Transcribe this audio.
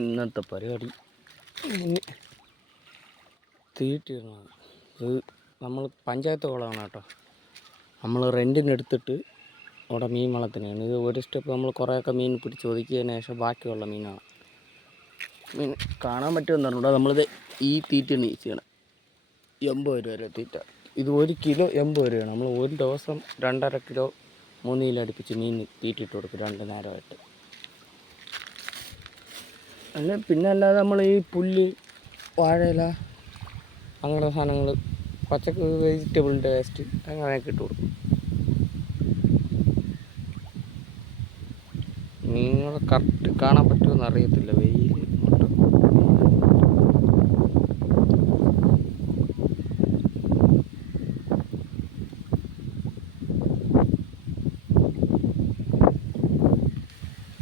ഇന്നത്തെ പരിപാടി തീറ്റിടണം. ഇത് നമ്മൾ പഞ്ചായത്ത് കുളമാണ് കേട്ടോ. നമ്മൾ റെൻറ്റിനെടുത്തിട്ട് അവിടെ മീൻ വളർത്തുന്നതാണ്. ഇത് ഒരു സ്റ്റെപ്പ് നമ്മൾ കുറേയൊക്കെ മീൻ പിടിച്ച് ഒതുക്കിയതിന് ശേഷം ബാക്കിയുള്ള മീനാണ്. മീൻ കാണാൻ പറ്റുമെന്ന് പറഞ്ഞാൽ നമ്മളിത് ഈ തീറ്റയാണ് യൂസ് ചെയ്യണം. 80 രൂപ വരെ തീറ്റ. ഇത് 1 കിലോ 80 രൂപയാണ്. നമ്മൾ ഒരു ദിവസം 2.5 കിലോ 3 കിലോ അടുപ്പിച്ച് മീൻ തീറ്റിട്ട് കൊടുക്കും 2 നേരമായിട്ട്. പിന്നെ അല്ലാതെ നമ്മൾ ഈ പുല്ല്, വാഴയില, അങ്ങനത്തെ സാധനങ്ങൾ, പച്ചക്കറി, വെജിറ്റബിളിൻ്റെ വേസ്റ്റ് അങ്ങനെയൊക്കെ ഇട്ട് കൊടുക്കും. മീനുകളെ കറക്റ്റ് കാണാൻ പറ്റുമെന്ന് അറിയത്തില്ല, വെയിൽ